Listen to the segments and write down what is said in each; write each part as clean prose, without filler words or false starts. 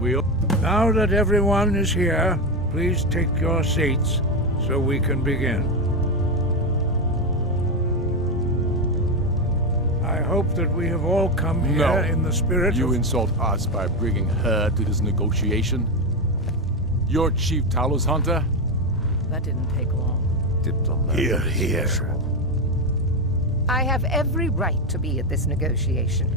Now that everyone is here, please take your seats so we can begin. I hope that we have all come here in the spirit You insult us by bringing her to this negotiation? You're Chief Talos Hunter? That didn't take long. Here, here. I have every right to be at this negotiation.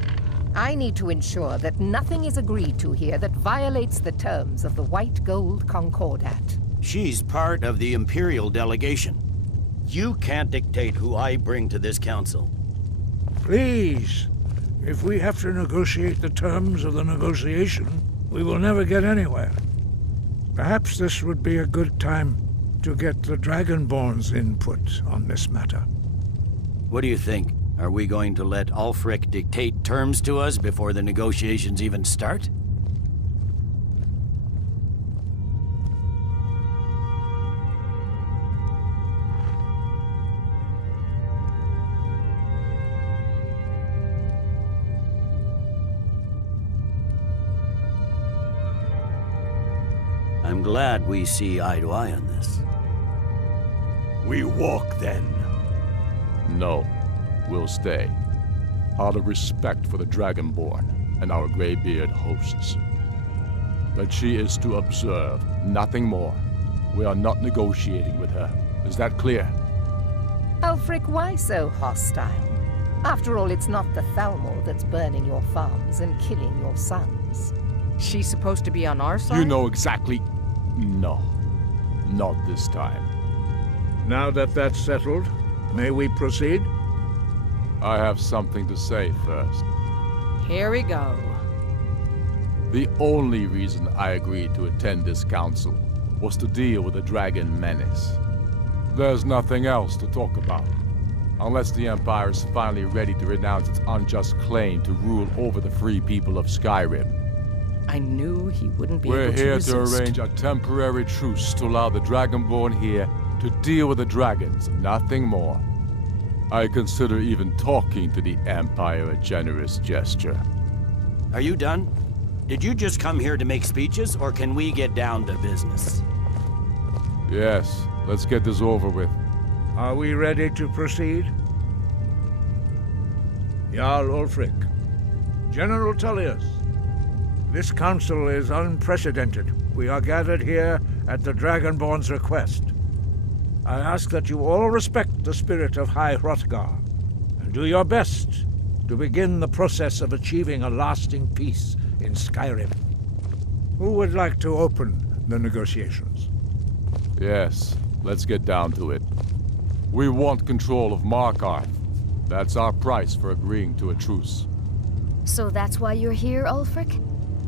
I need to ensure that nothing is agreed to here that violates the terms of the White Gold Concordat. She's part of the Imperial delegation. You can't dictate who I bring to this council. Please, if we have to negotiate the terms of the negotiation, we will never get anywhere. Perhaps this would be a good time to get the Dragonborn's input on this matter. What do you think? Are we going to let Ulfric dictate terms to us before the negotiations even start? I'm glad we see eye to eye on this. We walk then. No. We'll stay. Out of respect for the Dragonborn and our Greybeard hosts. But she is to observe, nothing more. We are not negotiating with her. Is that clear? Ulfric, why so hostile? After all, it's not the Thalmor that's burning your farms and killing your sons. She's supposed to be on our side? You know exactly... No. Not this time. Now that that's settled, may we proceed? I have something to say first. Here we go. The only reason I agreed to attend this council was to deal with the dragon menace. There's nothing else to talk about. Unless the Empire is finally ready to renounce its unjust claim to rule over the free people of Skyrim. I knew he wouldn't be able to resist. We're here to arrange a temporary truce to allow the Dragonborn here to deal with the dragons, nothing more. I consider even talking to the Empire a generous gesture. Are you done? Did you just come here to make speeches, or can we get down to business? Yes, let's get this over with. Are we ready to proceed? Jarl Ulfric, General Tullius, this council is unprecedented. We are gathered here at the Dragonborn's request. I ask that you all respect the spirit of High Hrothgar, and do your best to begin the process of achieving a lasting peace in Skyrim. Who would like to open the negotiations? Yes, let's get down to it. We want control of Markarth. That's our price for agreeing to a truce. So that's why you're here, Ulfric?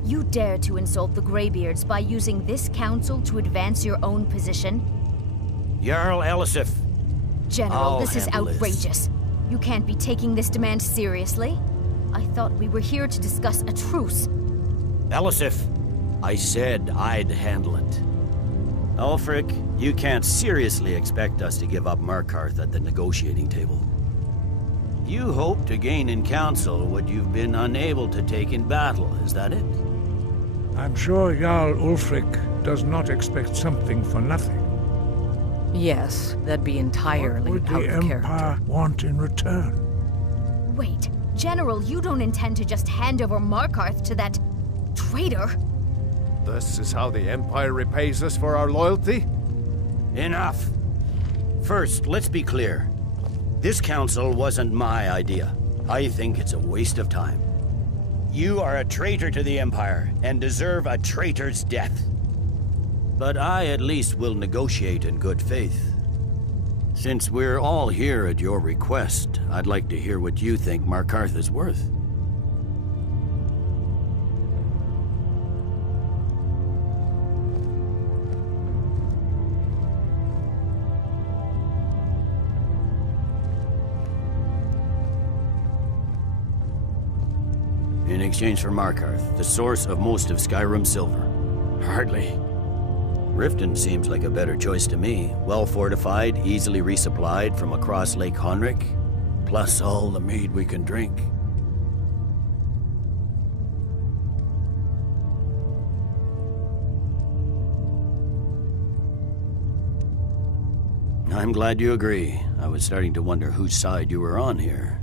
You dare to insult the Greybeards by using this council to advance your own position? Jarl Elisif. General, this is outrageous. You can't be taking this demand seriously. I thought we were here to discuss a truce. Elisif, I said I'd handle it. Ulfric, you can't seriously expect us to give up Markarth at the negotiating table. You hope to gain in council what you've been unable to take in battle, is that it? I'm sure Jarl Ulfric does not expect something for nothing. Yes, that'd be entirely What would out the of character. Empire want in return? Wait, General, you don't intend to just hand over Markarth to that traitor? This is how the Empire repays us for our loyalty? Enough! First, let's be clear. This council wasn't my idea. I think it's a waste of time. You are a traitor to the Empire, and deserve a traitor's death. But I at least will negotiate in good faith. Since we're all here at your request, I'd like to hear what you think Markarth is worth. In exchange for Markarth, the source of most of Skyrim's silver. Hardly. Riften seems like a better choice to me. Well-fortified, easily resupplied from across Lake Honric, plus all the mead we can drink. I'm glad you agree. I was starting to wonder whose side you were on here.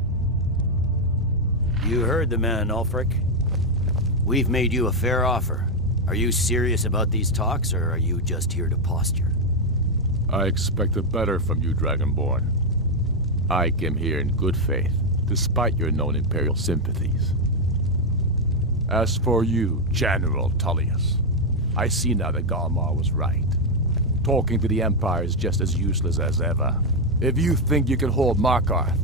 You heard the man, Ulfric. We've made you a fair offer. Are you serious about these talks, or are you just here to posture? I expected better from you, Dragonborn. I came here in good faith, despite your known Imperial sympathies. As for you, General Tullius, I see now that Galmar was right. Talking to the Empire is just as useless as ever. If you think you can hold Markarth,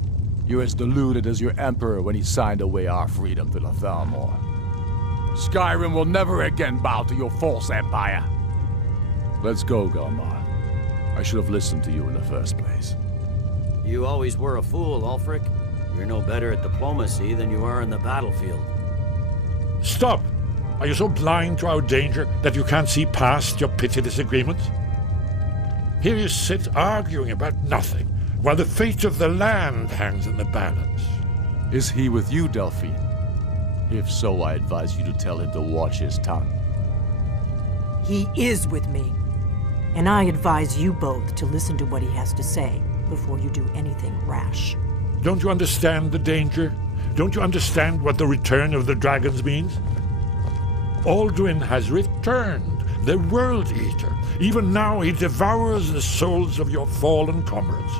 you're as deluded as your Emperor when he signed away our freedom to the Thalmor. Skyrim will never again bow to your false empire. Let's go, Galmar. I should have listened to you in the first place. You always were a fool, Ulfric. You're no better at diplomacy than you are in the battlefield. Stop! Are you so blind to our danger that you can't see past your petty disagreements? Here you sit arguing about nothing, while the fate of the land hangs in the balance. Is he with you, Delphine? If so, I advise you to tell him to watch his tongue. He is with me. And I advise you both to listen to what he has to say before you do anything rash. Don't you understand the danger? Don't you understand what the return of the dragons means? Alduin has returned, the World Eater. Even now he devours the souls of your fallen comrades.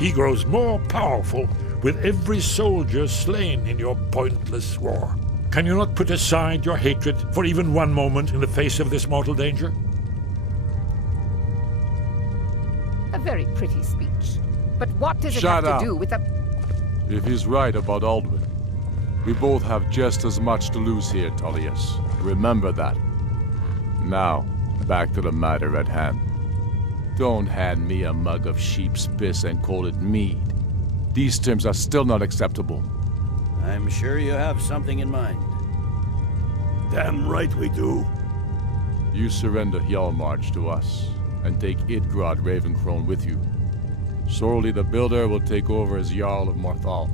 He grows more powerful with every soldier slain in your pointless war. Can you not put aside your hatred for even one moment in the face of this mortal danger? A very pretty speech. But what does it Shut have up. to do with the... If he's right about Alduin, we both have just as much to lose here, Tullius. Remember that. Now, back to the matter at hand. Don't hand me a mug of sheep's piss and call it mead. These terms are still not acceptable. I'm sure you have something in mind. Damn right we do. You surrender Hjalmarch to us, and take Idgrod Ravencrone with you. Sorli the Builder will take over as Jarl of Morthal.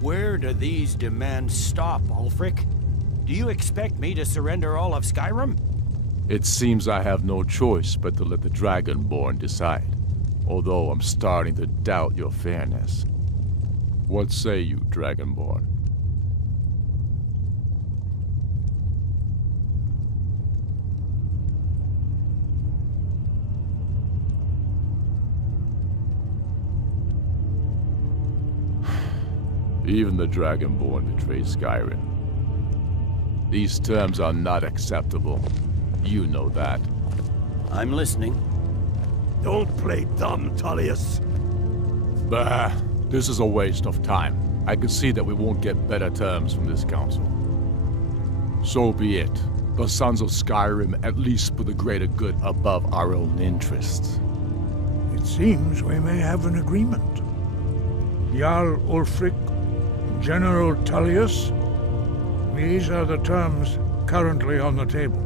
Where do these demands stop, Ulfric? Do you expect me to surrender all of Skyrim? It seems I have no choice but to let the Dragonborn decide, although I'm starting to doubt your fairness. What say you, Dragonborn? Even the Dragonborn betray Skyrim. These terms are not acceptable. You know that. I'm listening. Don't play dumb, Tullius. Bah, this is a waste of time. I can see that we won't get better terms from this council. So be it. The Sons of Skyrim at least put the greater good above our own interests. It seems we may have an agreement. Jarl Ulfric, General Tullius, these are the terms currently on the table.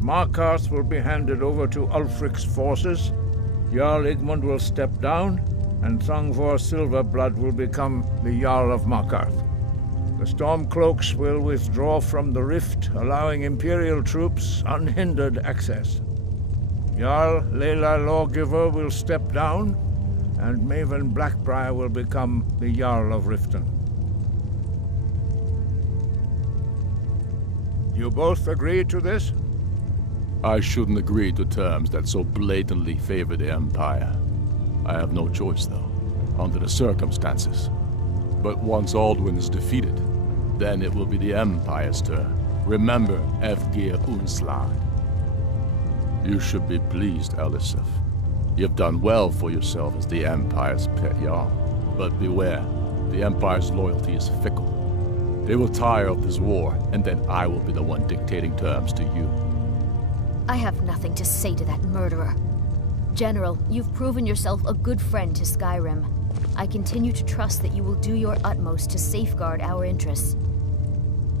Markarth will be handed over to Ulfric's forces, Jarl Igmund will step down, and Thongvor Silverblood will become the Jarl of Markarth. The Stormcloaks will withdraw from the rift, allowing Imperial troops unhindered access. Jarl Leila Lawgiver will step down, and Maven Blackbriar will become the Jarl of Riften. You both agree to this? I shouldn't agree to terms that so blatantly favor the Empire. I have no choice, though, under the circumstances. But once Alduin is defeated, then it will be the Empire's turn. Remember, Efgir Unslag. You should be pleased, Elisif. You've done well for yourself as the Empire's pet Jarl. But beware, the Empire's loyalty is fickle. They will tire of this war, and then I will be the one dictating terms to you. I have nothing to say to that murderer. General, you've proven yourself a good friend to Skyrim. I continue to trust that you will do your utmost to safeguard our interests.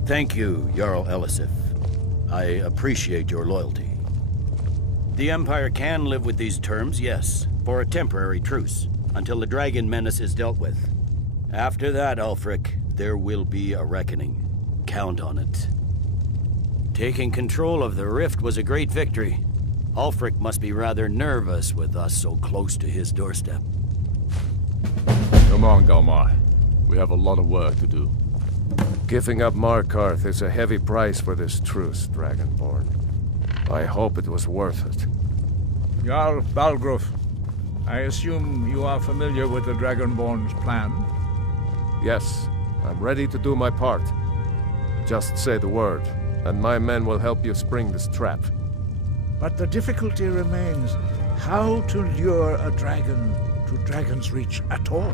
Thank you, Jarl Elisif. I appreciate your loyalty. The Empire can live with these terms, yes, for a temporary truce, until the dragon menace is dealt with. After that, Ulfric, there will be a reckoning. Count on it. Taking control of the Rift was a great victory, Ulfric must be rather nervous with us so close to his doorstep. Come on, Galmar. We have a lot of work to do. Giving up Markarth is a heavy price for this truce, Dragonborn. I hope it was worth it. Jarl Balgruf, I assume you are familiar with the Dragonborn's plan? Yes, I'm ready to do my part. Just say the word, and my men will help you spring this trap. But the difficulty remains how to lure a dragon to Dragon's Reach at all.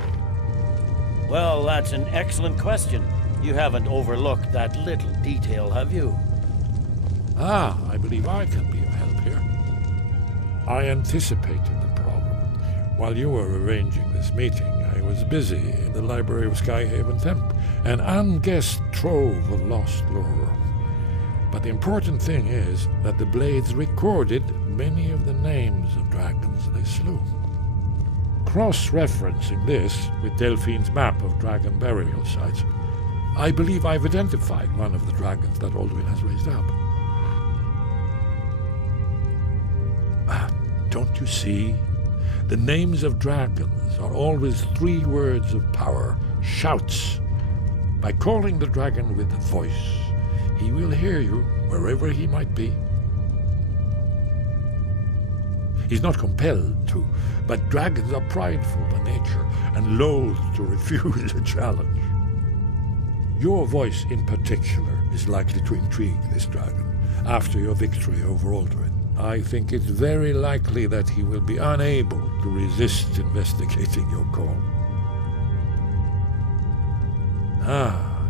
Well, that's an excellent question. You haven't overlooked that little detail, have you? I believe I can be of help here. I anticipated the problem. While you were arranging this meeting, I was busy in the library of Skyhaven Temp, an unguessed trove of lost lore. But the important thing is that the Blades recorded many of the names of dragons they slew. Cross-referencing this with Delphine's map of dragon burial sites, I believe I've identified one of the dragons that Alduin has raised up. Don't you see? The names of dragons are always 3 words of power, shouts. By calling the dragon with a voice, he will hear you wherever he might be. He's not compelled to, but dragons are prideful by nature and loath to refuse a challenge. Your voice in particular is likely to intrigue this dragon after your victory over Alduin. I think it's very likely that he will be unable to resist investigating your call.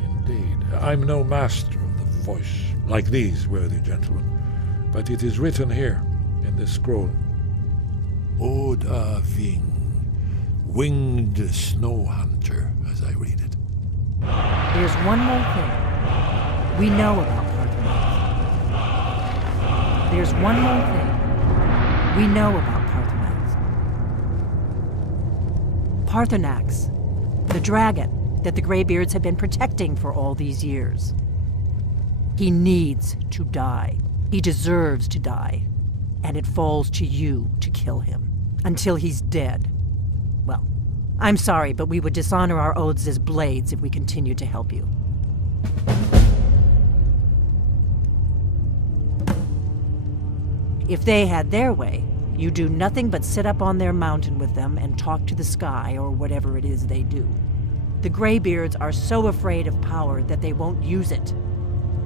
Indeed. I'm no master of the voice, like these worthy gentlemen, but it is written here in this scroll. Oda Ving, winged snow hunter, as I read it. There's one more thing. We know about Parthenax. There's one more thing. We know about Parthenax. Parthenax, the dragon that the Greybeards have been protecting for all these years. He needs to die. He deserves to die. And it falls to you to kill him. Until he's dead. Well, I'm sorry, but we would dishonor our oaths as Blades if we continued to help you. If they had their way, you do nothing but sit up on their mountain with them and talk to the sky or whatever it is they do. The Greybeards are so afraid of power that they won't use it.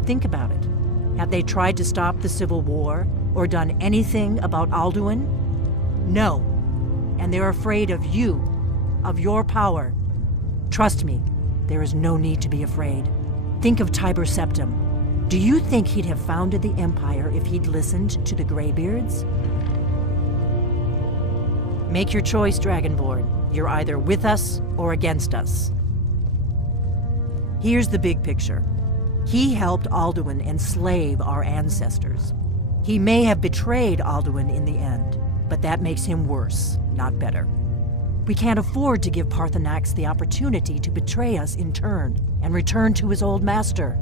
Think about it. Have they tried to stop the Civil War or done anything about Alduin? No. And they're afraid of you, of your power. Trust me, there is no need to be afraid. Think of Tiber Septim. Do you think he'd have founded the Empire if he'd listened to the Greybeards? Make your choice, Dragonborn. You're either with us or against us. Here's the big picture. He helped Alduin enslave our ancestors. He may have betrayed Alduin in the end, but that makes him worse, not better. We can't afford to give Parthenax the opportunity to betray us in turn and return to his old master.